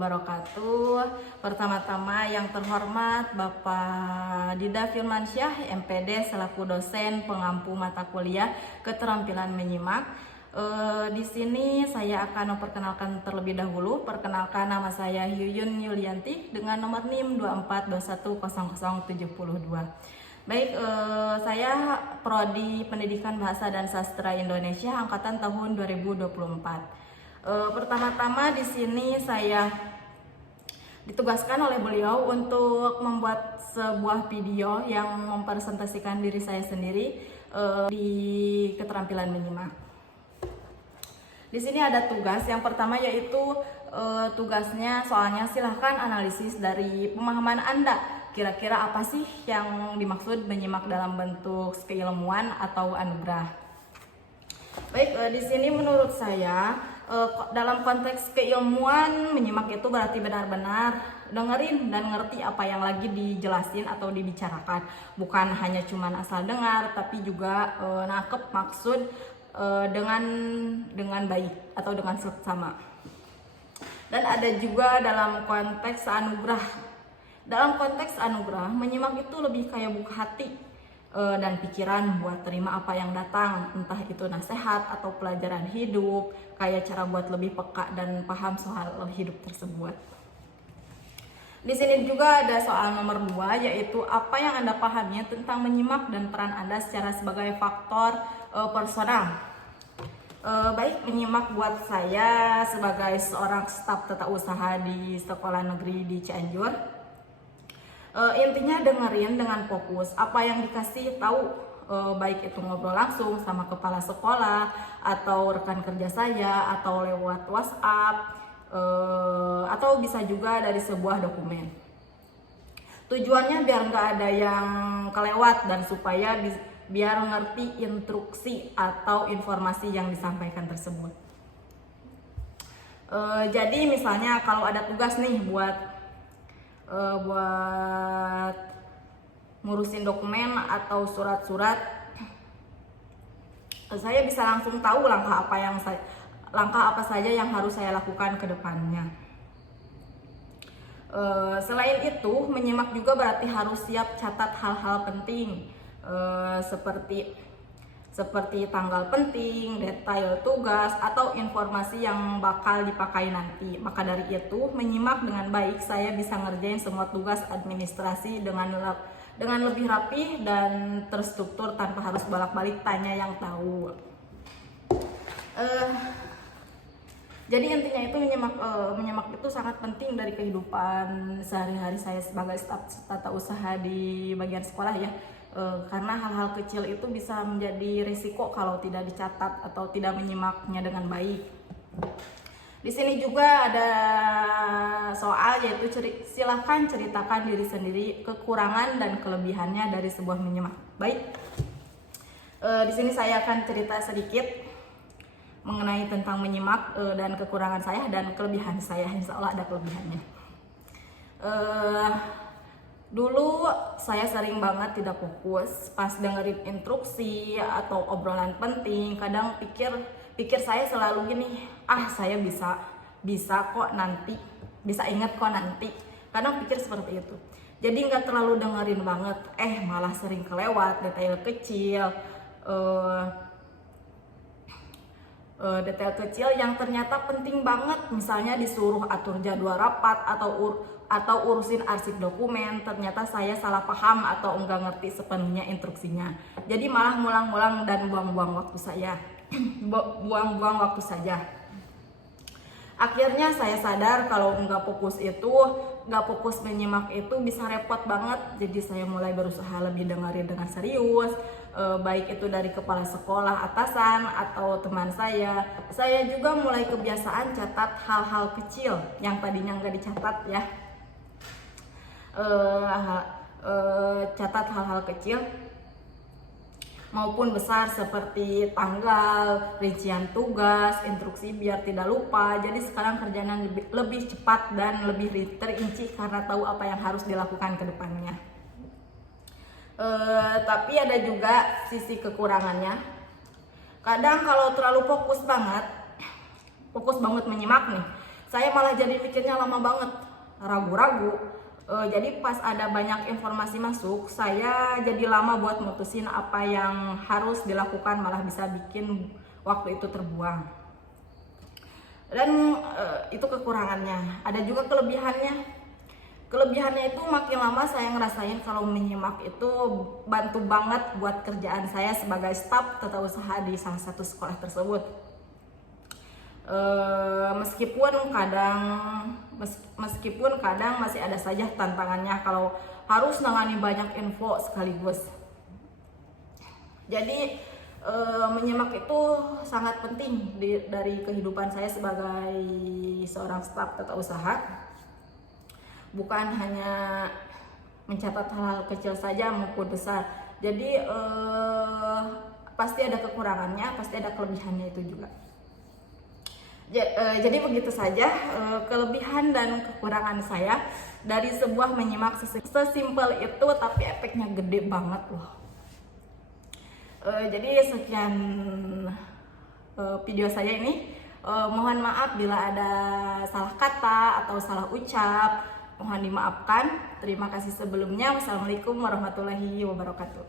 wabarakatuh. Pertama-tama yang terhormat Bapak Dida Firmansyah, MPD selaku dosen pengampu mata kuliah keterampilan menyimak. Di sini saya akan memperkenalkan terlebih dahulu. Perkenalkan, nama saya Yuyun Yulianti dengan nomor NIM 24210072. Baik, saya Prodi Pendidikan Bahasa dan Sastra Indonesia angkatan tahun 2024. Pertama-tama di sini saya ditugaskan oleh beliau untuk membuat sebuah video yang mempresentasikan diri saya sendiri di keterampilan menyimak. Di sini ada tugas yang pertama, yaitu tugasnya soalnya silahkan analisis dari pemahaman Anda. Kira-kira apa sih yang dimaksud menyimak dalam bentuk keilmuan atau anugerah? Baik, di sini menurut saya dalam konteks keilmuan, menyimak itu berarti benar-benar dengerin dan ngerti apa yang lagi dijelasin atau dibicarakan. Bukan hanya cuman asal dengar, tapi juga nangkep maksud dengan baik atau dengan seksama. Dan ada juga dalam konteks anugerah. Dalam konteks anugerah, menyimak itu lebih kayak buka hati dan pikiran buat terima apa yang datang, entah itu nasihat atau pelajaran hidup, kayak cara buat lebih peka dan paham soal hidup tersebut. Di sini juga ada soal nomor 2, yaitu apa yang Anda pahami tentang menyimak dan peran Anda secara sebagai faktor personal. Baik, menyimak buat saya sebagai seorang staf tata usaha di sekolah negeri di Cianjur, intinya dengerin dengan fokus apa yang dikasih tahu, baik itu ngobrol langsung sama kepala sekolah atau rekan kerja saya atau lewat WhatsApp, atau bisa juga dari sebuah dokumen. Tujuannya biar nggak ada yang kelewat dan supaya biar ngerti instruksi atau informasi yang disampaikan tersebut. Jadi misalnya kalau ada tugas nih buat ngurusin dokumen atau surat-surat, saya bisa langsung tahu langkah apa saja yang harus saya lakukan ke depannya. Selain itu, menyimak juga berarti harus siap catat hal-hal penting, seperti tanggal penting, detail tugas, atau informasi yang bakal dipakai nanti. Maka dari itu, menyimak dengan baik, saya bisa ngerjain semua tugas administrasi dengan lebih rapi dan terstruktur tanpa harus bolak-balik tanya yang tahu. Jadi intinya itu menyimak itu sangat penting dari kehidupan sehari-hari saya sebagai staf tata usaha di bagian sekolah ya. Karena hal-hal kecil itu bisa menjadi risiko kalau tidak dicatat atau tidak menyimaknya dengan baik. Di sini juga ada soal, yaitu silahkan ceritakan diri sendiri, kekurangan dan kelebihannya dari sebuah menyimak. Baik, di sini saya akan cerita sedikit mengenai tentang menyimak dan kekurangan saya dan kelebihan saya. Insya Allah ada kelebihannya. Dulu saya sering banget tidak fokus pas dengerin instruksi atau obrolan penting. Kadang pikir saya selalu gini, saya bisa kok nanti, bisa ingat kok nanti. Kadang pikir seperti itu. Jadi nggak terlalu dengerin banget, malah sering kelewat detail kecil yang ternyata penting banget. Misalnya disuruh atur jadwal rapat atau urusin arsip dokumen, ternyata saya salah paham atau enggak ngerti sepenuhnya instruksinya. Jadi malah ngulang-ngulang dan buang-buang waktu saya. buang-buang waktu saja. Akhirnya saya sadar kalau nggak fokus menyimak itu bisa repot banget. Jadi saya mulai berusaha lebih dengerin dengan serius, baik itu dari kepala sekolah, atasan, atau teman saya. Saya juga mulai kebiasaan catat hal-hal kecil yang tadinya nggak dicatat ya. Catat hal-hal kecil maupun besar seperti tanggal, rincian tugas, instruksi biar tidak lupa. Jadi sekarang kerjanya lebih cepat dan lebih terinci karena tahu apa yang harus dilakukan ke depannya. Tapi ada juga sisi kekurangannya. Kadang kalau terlalu fokus banget menyimak nih, saya malah jadi mikirnya lama banget, ragu-ragu. Jadi pas ada banyak informasi masuk, saya jadi lama buat mutusin apa yang harus dilakukan, malah bisa bikin waktu itu terbuang. Dan itu kekurangannya. Ada juga kelebihannya. Kelebihannya itu makin lama saya ngerasain kalau menyimak itu bantu banget buat kerjaan saya sebagai staf tata usaha di salah satu sekolah tersebut. Meskipun kadang masih ada saja tantangannya kalau harus nangani banyak info sekaligus. Jadi menyimak itu sangat penting dari kehidupan saya sebagai seorang staf tata usaha. Bukan hanya mencatat hal-hal kecil saja maupun besar. Jadi pasti ada kekurangannya, pasti ada kelebihannya itu juga. Jadi begitu saja kelebihan dan kekurangan saya dari sebuah menyimak sesimpel itu, tapi efeknya gede banget loh. Jadi sekian video saya ini. Mohon maaf bila ada salah kata atau salah ucap, mohon dimaafkan. Terima kasih sebelumnya. Wassalamualaikum warahmatullahi wabarakatuh.